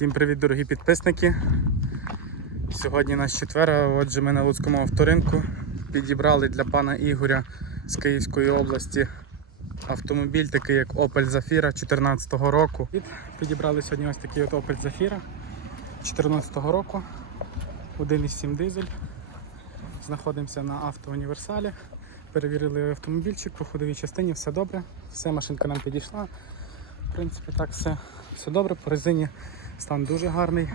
Всім привіт, дорогі підписники. Сьогодні наш четвер, отже ми на Луцькому авторинку підібрали для пана Ігоря з Київської області автомобіль, такий як Opel Zafira 2014 року. Підібрали сьогодні ось такий от Opel Zafira 2014 року. 1,7 дизель. Знаходимося на автоуніверсалі. Перевірили автомобільчик по ходовій частині, все добре, все, машинка нам підійшла. В принципі, так все, все добре. По резині стан дуже гарний.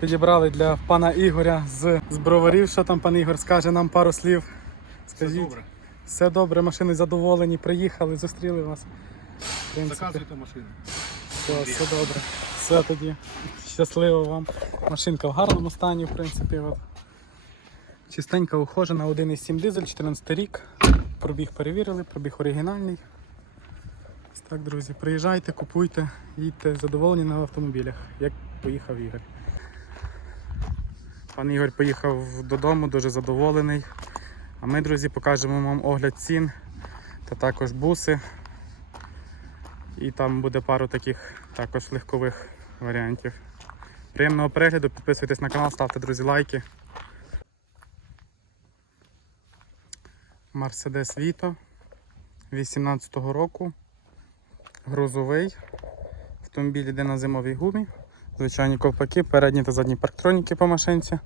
Підібрали для пана Ігоря з, з броварів. Що там пан Ігор скаже нам пару слів. Скажіть, добре. все добре, машини задоволені, приїхали, зустріли вас. Заказуйте машину. все, все добре. Все тоді. Щасливо вам. Машинка в гарному стані, в принципі. От. Чистенька ухожена, 1,7 дизель, 14 рік. Пробіг перевірили, пробіг оригінальний. Ось так, друзі, приїжджайте, купуйте, їдьте задоволені на автомобілях, як поїхав Ігор. Пан Ігор поїхав додому, дуже задоволений. А ми, друзі, покажемо вам огляд цін та також буси. І там буде пару таких також легкових варіантів. Приємного перегляду, підписуйтесь на канал, ставте, друзі, лайки. Mercedes Vito 18-го року. Грузовий. Автомобіль йде на зимовій гумі. Звичайні ковпаки, передні та задні парктроніки по машинці.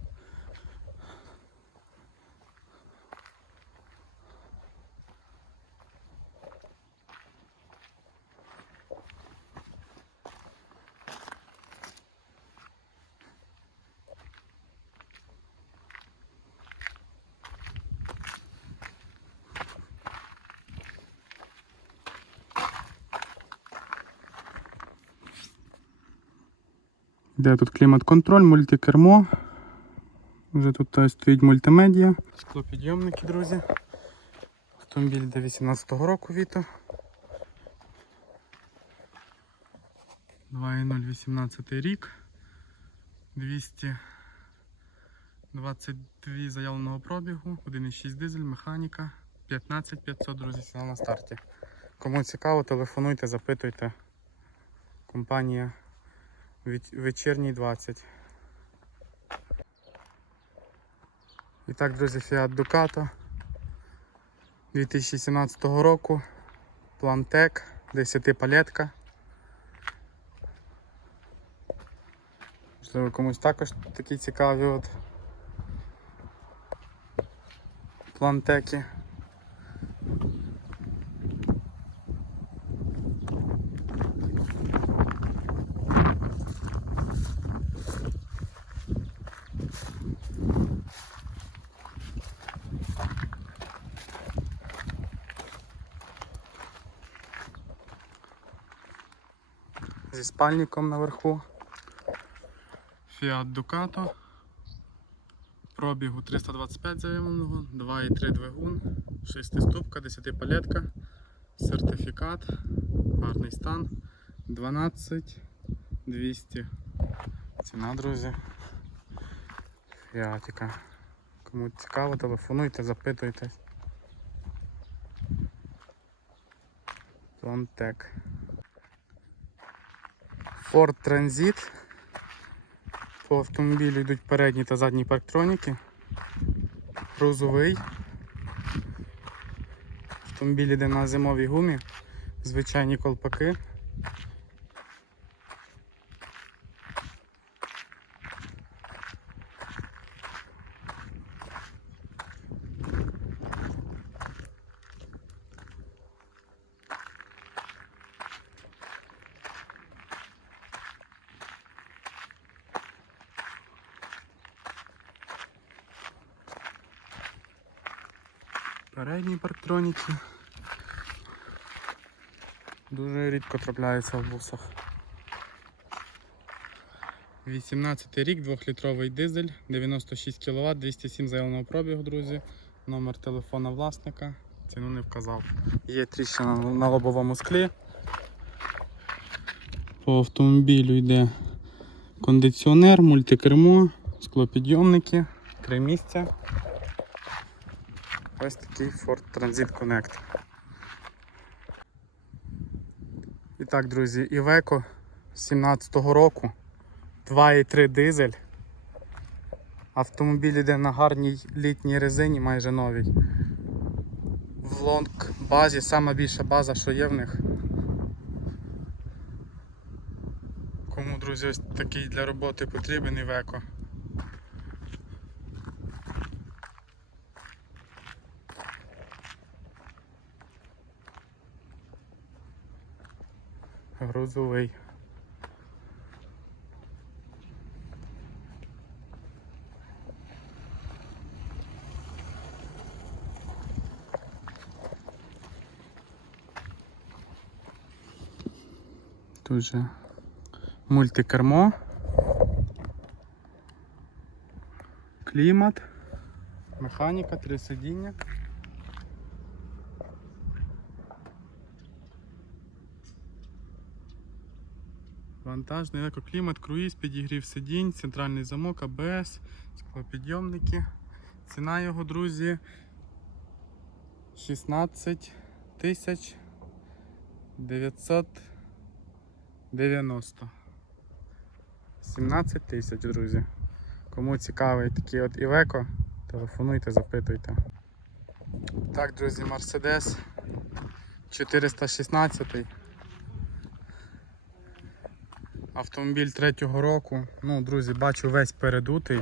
Де тут клімат-контроль, мультикермо. Вже тут стоїть мультимедіа. Склопідйомники, друзі. Автомобіль до 18-го року Віто. 2.0 18 рік. 222 заявленого пробігу, 1.6 дизель, механіка, 15500, друзі, ціна на старті. Кому цікаво, телефонуйте, запитуйте. Компанія Вечірній 20. І так, друзі, Fiat Ducato 2017 року. Плантек, 10 палетка. Можливо, комусь також такі цікаві от плантеки. Зі спальником наверху. Fiat Ducato. Пробігу 325 заявленого, 2,3 двигун, 6 ступка, 10 палетка, сертифікат, гарний стан, 12 200. Ціна, друзі. Фіатіка. Кому цікаво, телефонуйте, запитуйте. Плантек. Ford Transit. По автомобілю йдуть передні та задні парктроніки. Грузовий. Автомобіль йде на зимовій гумі. Звичайні колпаки. Передні парктроніки. Дуже рідко трапляються в бусах. 18 рік, 2-літровий дизель, 96 кВт, 207 заявленого пробігу, друзі. Номер телефона власника. Ціну не вказав. Є тріщина на лобовому склі. По автомобілю йде кондиціонер, мультикермо, склопідйомники, три місця. Ось такий Ford Transit Connect. І так, друзі, Iveco 17-го року. 2,3 дизель. Автомобіль йде на гарній літній резині, майже новій. В лонг базі, сама більша база, що є в них. Кому, друзі, ось такий для роботи потрібен Івеко. Грузовий. Тут же мультикермо. Клімат, механіка, три сидіння. Вантажний екоклімат, круїз, підігрів сидінь, центральний замок, АБС, склопідйомники. Ціна його, друзі, 16 тисяч 990. 17 тисяч, друзі. Кому цікавий такий от Івеко, телефонуйте, запитуйте. Так, друзі, Mercedes 416. Автомобіль третього року. Ну, друзі, бачу весь передутий.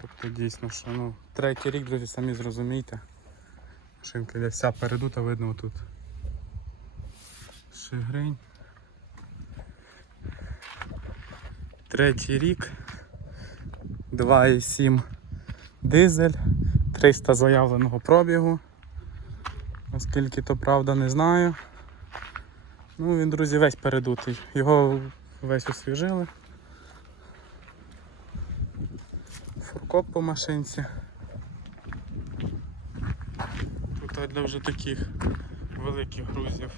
Тобто дійсно, що ну, третій рік, друзі, самі зрозумійте. Машинка йде вся передута, видно тут. Шигрень. Третій рік. 2,7 дизель, 300 заявленого пробігу. Оскільки то правда не знаю. Ну він, друзі, весь передутий. Його весь освіжили. Фуркоп по машинці. Тут для вже таких великих грузів.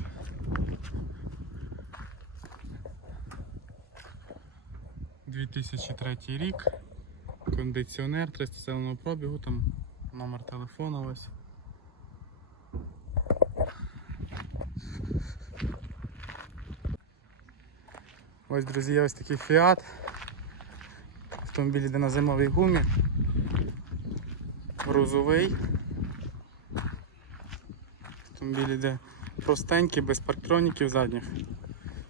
Дві тисячі рік. Кондиціонер 300 зеленого пробігу, там номер телефону ось. Ось, друзі, ось такий Fiat. Автомобіль йде на зимовій гумі. Грузовий. Автомобіль йде простенький, без парктроніків задніх.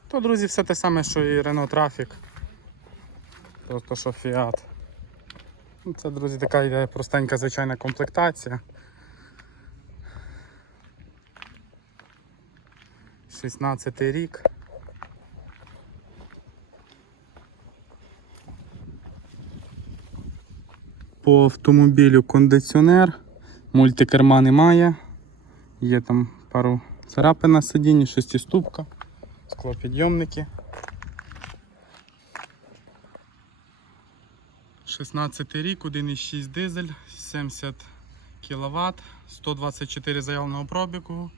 То, друзі, все те саме, що і Renault Traffic. Просто що Fiat. Ну, Це, друзі, така йде простенька звичайна комплектація. 16 рік. По автомобілю кондиціонер, мультикерма немає, є там пару царапин на сидінні, шестиступка, склопідйомники. 16 рік, 1,6 дизель, 70 кВт, 124 заявленого пробігу.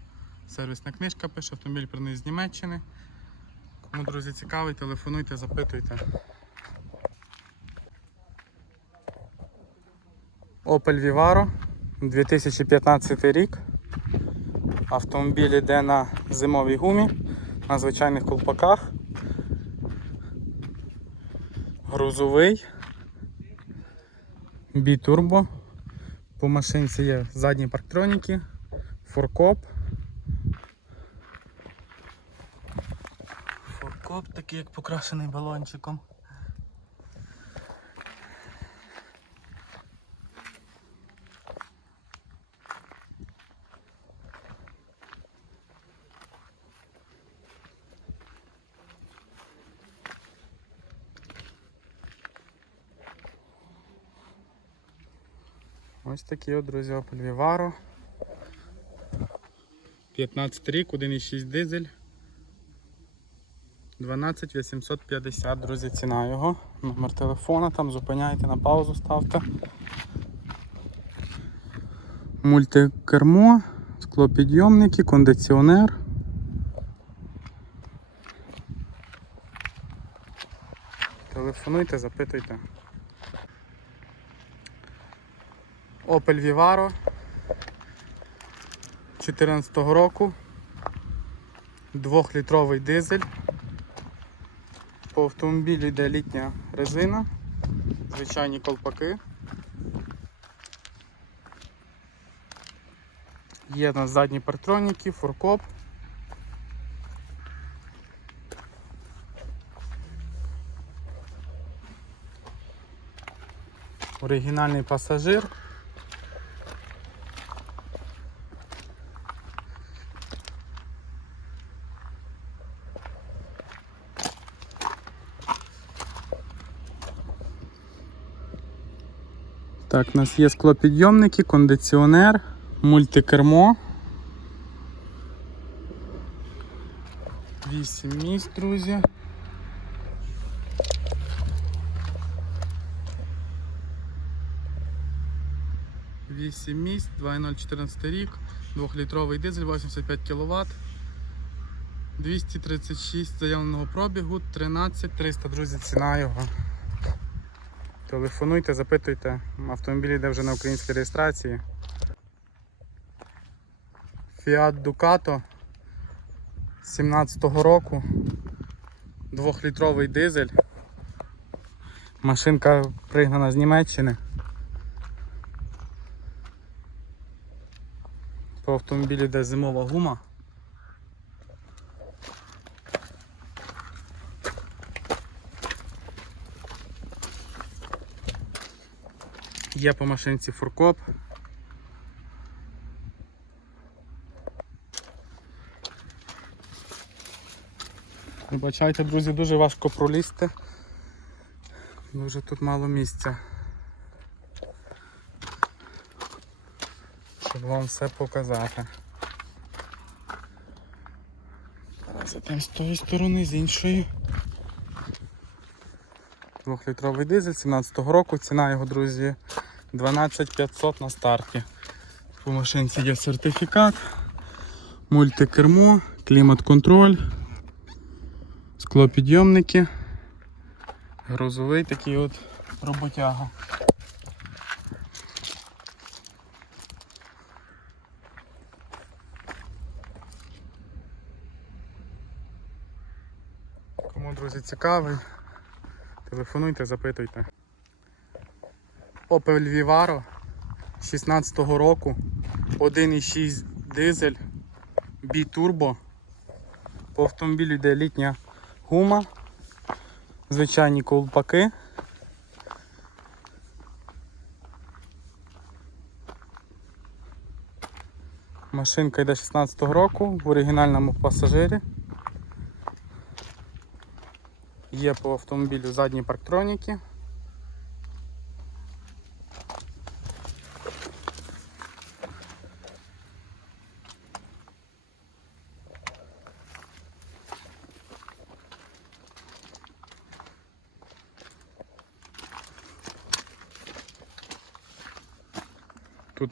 Сервісна книжка пише, автомобіль приніс з Німеччини. Кому, друзі, цікавий, телефонуйте, запитуйте. Opel Vivaro, 2015 рік. Автомобіль йде на зимовій гумі, на звичайних колпаках. Грузовий. Бітурбо. По машинці є задні парктроніки, форкоп. Форкоп такий, як покрашений балончиком. Ось такі от, друзі, Opel Vivaro. 15 рік, 1,6 дизель. 12 850, друзі, ціна його. Номер телефона, там зупиняйте на паузу, ставте. Мультикермо, склопідйомники, кондиціонер. Телефонуйте, запитуйте. Opel Vivaro 14 року. Двохлітровий дизель. По автомобілю йде літня резина, звичайні колпаки. Є у нас задні партроніки, фуркоп. Оригінальний пасажир. Так, у нас є склопідйомники, кондиціонер, мультикермо. 8 місць, друзі. Вісім місць, 2.014 рік, 2-літровий дизель, 85 кВт, 236 заявленого пробігу, 13300, друзі, ціна його. Телефонуйте, запитуйте. Автомобіль йде вже на українській реєстрації. Fiat Ducato 17-го року. 2-літровий дизель. Машинка пригнана з Німеччини. По автомобілі йде зимова гума. Є по машинці фуркоп. Вибачайте, друзі, дуже важко пролізти. Дуже тут мало місця. Щоб вам все показати. Йдемо з тої сторони, з іншої. Двохлітровий дизель 17-го року, ціна його, друзі, 12500 на старті. По машинці є сертифікат, мультикермо, клімат-контроль, склопідйомники, грузовий такий от роботяга. Кому, друзі, цікавий, телефонуйте, запитуйте. Opel Vivaro 16-го року, 1,6 дизель, бітурбо. По автомобілю йде літня гума, звичайні ковпаки. Машинка йде 16-го року в оригінальному пасажирі. Є по автомобілю задні парктроніки.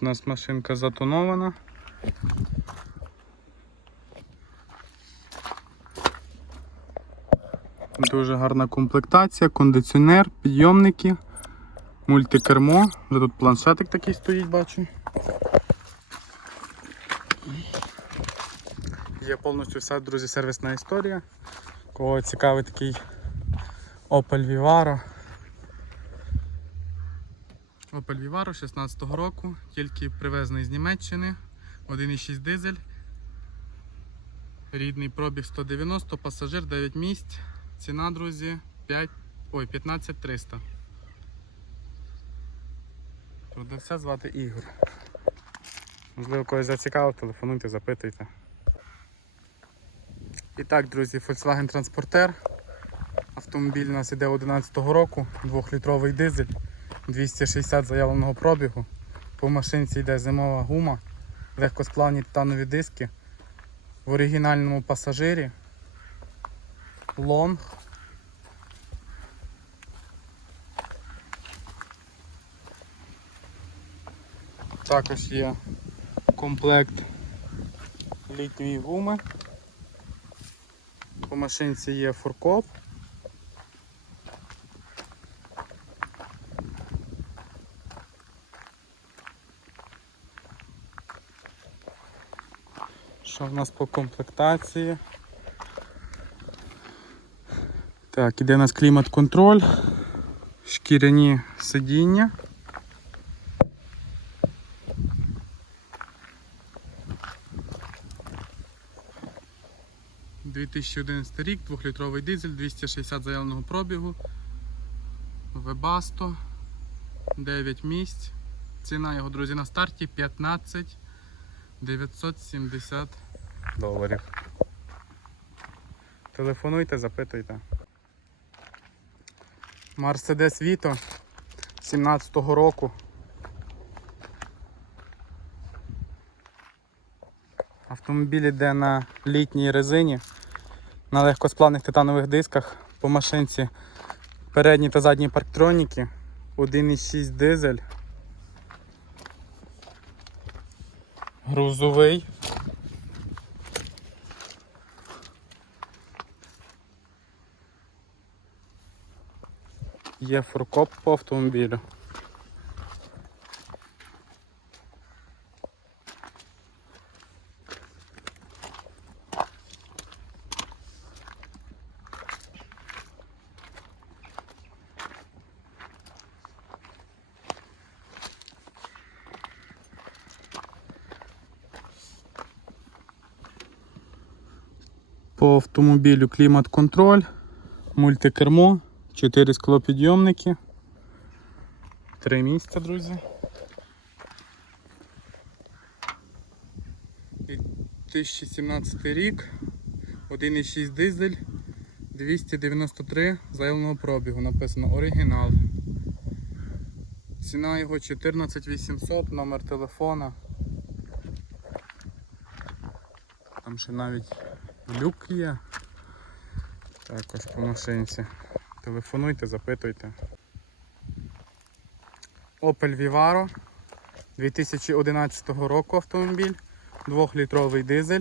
У нас машинка затонована. Дуже гарна комплектація, кондиціонер, підйомники, мультикермо. Вже тут планшетик такий стоїть, бачу. Є повністю вся, друзі, сервісна історія. Кого цікавий такий Opel Vivaro. Opel Vivaro 16-го року, тільки привезений з Німеччини, 1,6 дизель. Рідний пробіг 190, пасажир 9 місць. Ціна, друзі, 5, ой, 15 300. Продавця звати Ігор. Можливо, когось зацікавив, телефонуйте, запитуйте. І так, друзі, Volkswagen Transporter. Автомобіль у нас іде 11-го року, 2-літровий дизель, 260 заявленого пробігу. По машинці йде зимова гума, легкосплавні титанові диски. В оригінальному пасажирі. Лонг. Також є комплект літньої гуми. По машинці є фуркоп. Нас по комплектації? Так, іде у нас клімат-контроль, шкіряні сидіння. «2011 рік, 2-літровий дизель, 260 заявленого пробігу, Webasto, 9 місць. Ціна його, друзі, на старті 15 970 доларів. Телефонуйте, запитуйте. Mercedes Vito 17-го року. Автомобіль йде на літній резині, на легкосплавних титанових дисках. По машинці передні та задні парктроніки, 1,6 дизель. Грузовий. Є фуркоп по автомобілю. По автомобілю клімат-контроль, мультикермо, 4 склопідйомники, 3 місця, друзі. 2017 рік, 1,6 дизель, 293 заявленого пробігу, написано оригінал. Ціна його 14800, номер телефона. Там ще навіть люк є. Також по машинці. Телефонуйте, запитуйте. Opel Vivaro 2011 року автомобіль, 2-літровий дизель.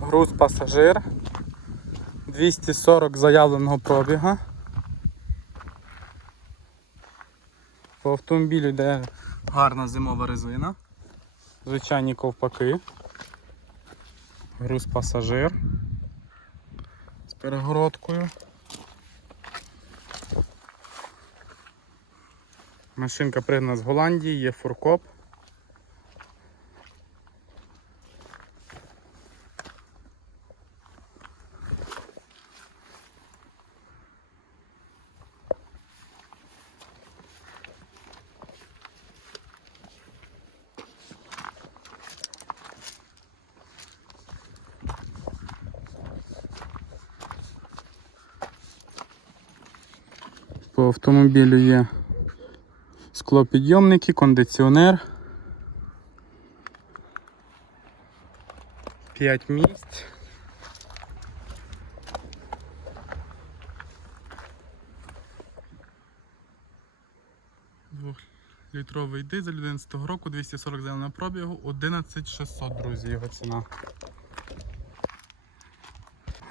Груз пасажир. 240 заявленого пробіга. По автомобілю йде гарна зимова резина. Звичайні ковпаки. Груз пасажир з перегородкою. Машинка пригнана з Голландії, є фуркоп. По автомобілю є склопідйомники, кондиціонер. 5 місць. Двохлітровий дизель 11 року, 240 зеленого пробігу, 11600, друзі, його ціна.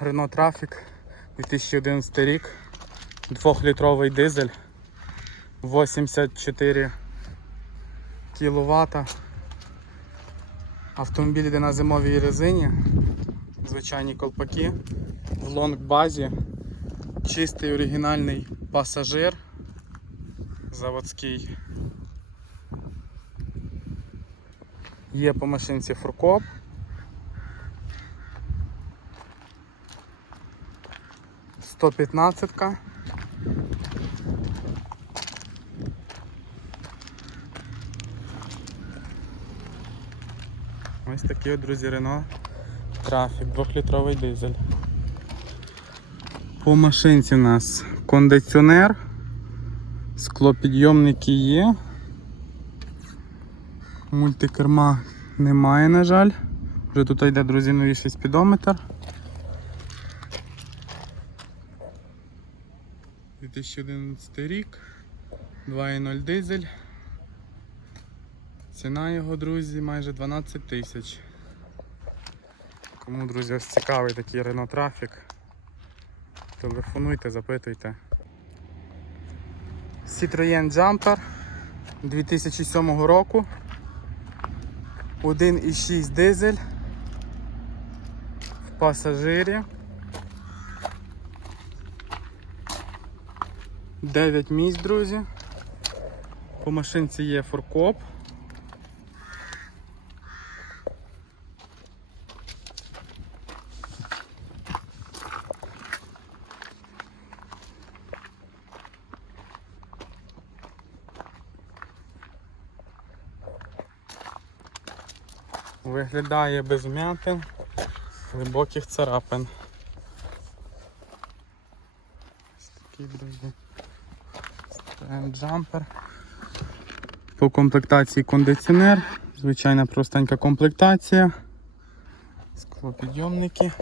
Renault Trafic 2011 рік. Двохлітровий дизель 84 кВт. Автомобіль йде на зимовій резині, звичайні колпаки, в лонгбазі, чистий оригінальний пасажир заводський. Є по машинці фуркоп. Сто п'ятнадцятка. Такий от, друзі, Рено Трафік, 2-літровий дизель. По машинці у нас кондиціонер, склопідйомники є. Мультикерма немає, на жаль. Вже тут йде, друзі, новіший спідометр. 2011 рік, 2.0 дизель. Ціна його, друзі, майже 12 тисяч. Кому, друзі, ось цікавий такий Renault Trafic, телефонуйте, запитуйте. Citroën Jumper 2007 року. 1,6 дизель. в пасажирі. 9 місць, друзі. По машинці є форкоп. Виглядає без м'ятин, глибоких царапин. Ось такий, друзі. Джампер. По комплектації кондиціонер. Звичайна простенька комплектація. Склопідйомники.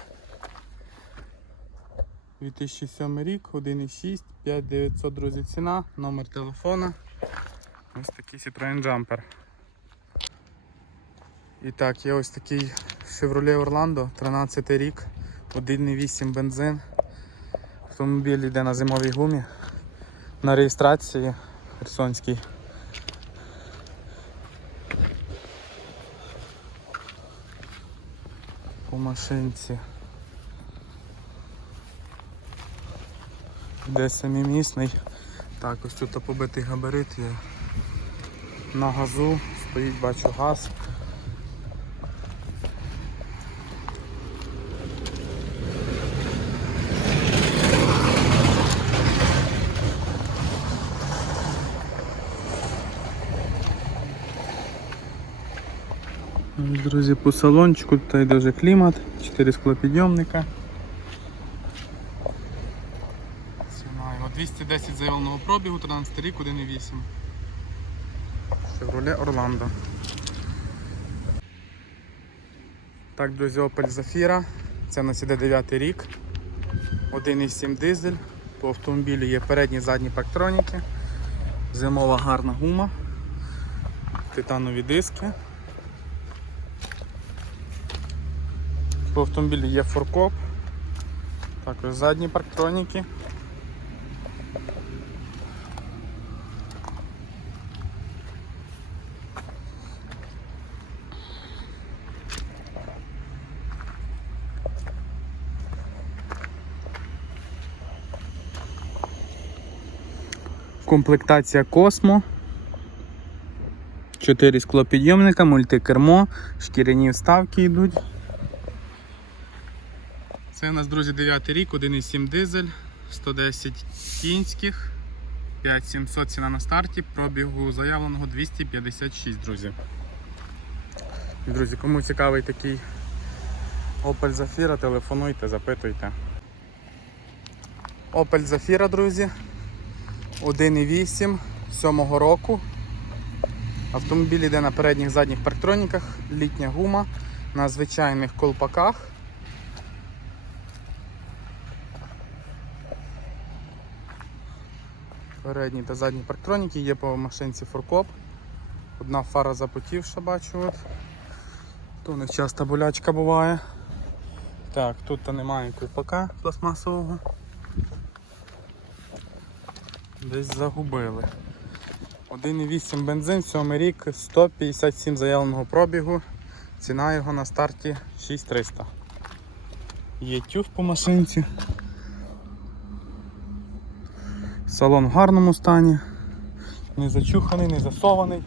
2007 рік, 1,6, 5900, друзі, ціна, номер телефона. Ось такий Citroen Jumper. І так, є ось такий Chevrolet Orlando, 13 рік, 1,8 бензин. Автомобіль йде на зимовій гумі. На реєстрації Херсонській. По машинці. Де семимісний. Так, ось тут побитий габарит є. На газу стоїть, бачу газ. Друзі, по салончику тут йде вже клімат, 4 склопідйомника. Ціна його 210 заявленого пробігу, 13 рік, 1,8. Chevrolet Orlando. Так, друзі, Opel Zafira. Це у нас іде 9 рік. 1,7 дизель. По автомобілю є передні задні парктроніки. Зимова гарна гума. Титанові диски. По автомобілі є форкоп. Також задні парктроніки. Комплектація Космо. 4 склопідйомника, мультикермо, шкіряні вставки йдуть. Це у нас, друзі, 9 рік, 1,7 дизель, 110 кінських, 5700 ціна на старті, пробігу заявленого 256, друзі. І, Друзі, кому цікавий такий Opel Zafira, телефонуйте, запитуйте. Opel Zafira, друзі. 1,8 7 року. Автомобіль йде на передніх задніх парктроніках, літня гума, на звичайних колпаках. Передні та задні парктроніки, є по машинці форкоп. Одна фара запотівша, бачу. От. То у них часто болячка буває. Так, тут то немає ковпака пластмасового. Десь загубили. 1,8 бензин, 7 рік, 157 заявленого пробігу. Ціна його на старті 6300. Є тюф по машинці. Салон в гарному стані, не зачуханий, не засований.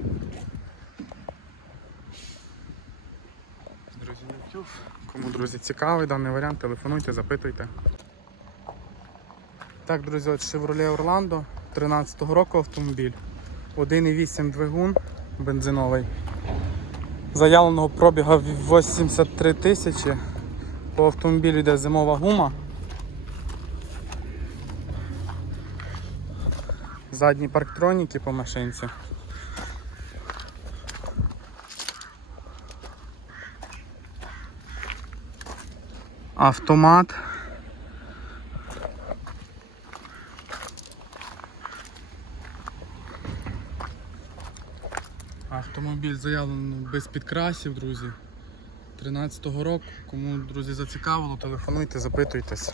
Друзі, YouTube. Кому, друзі, цікавий даний варіант, телефонуйте, запитуйте. Так, друзі, от Chevrolet Orlando 13-го року автомобіль. 1,8 двигун бензиновий. Заявленого пробіга 83 тисячі. По автомобілю йде зимова гума. Задні парктроніки по машинці. Автомат. Автомобіль заявлено без підкрасів, друзі. 13-го року. Кому, друзі, зацікавило, телефонуйте, запитуйтесь.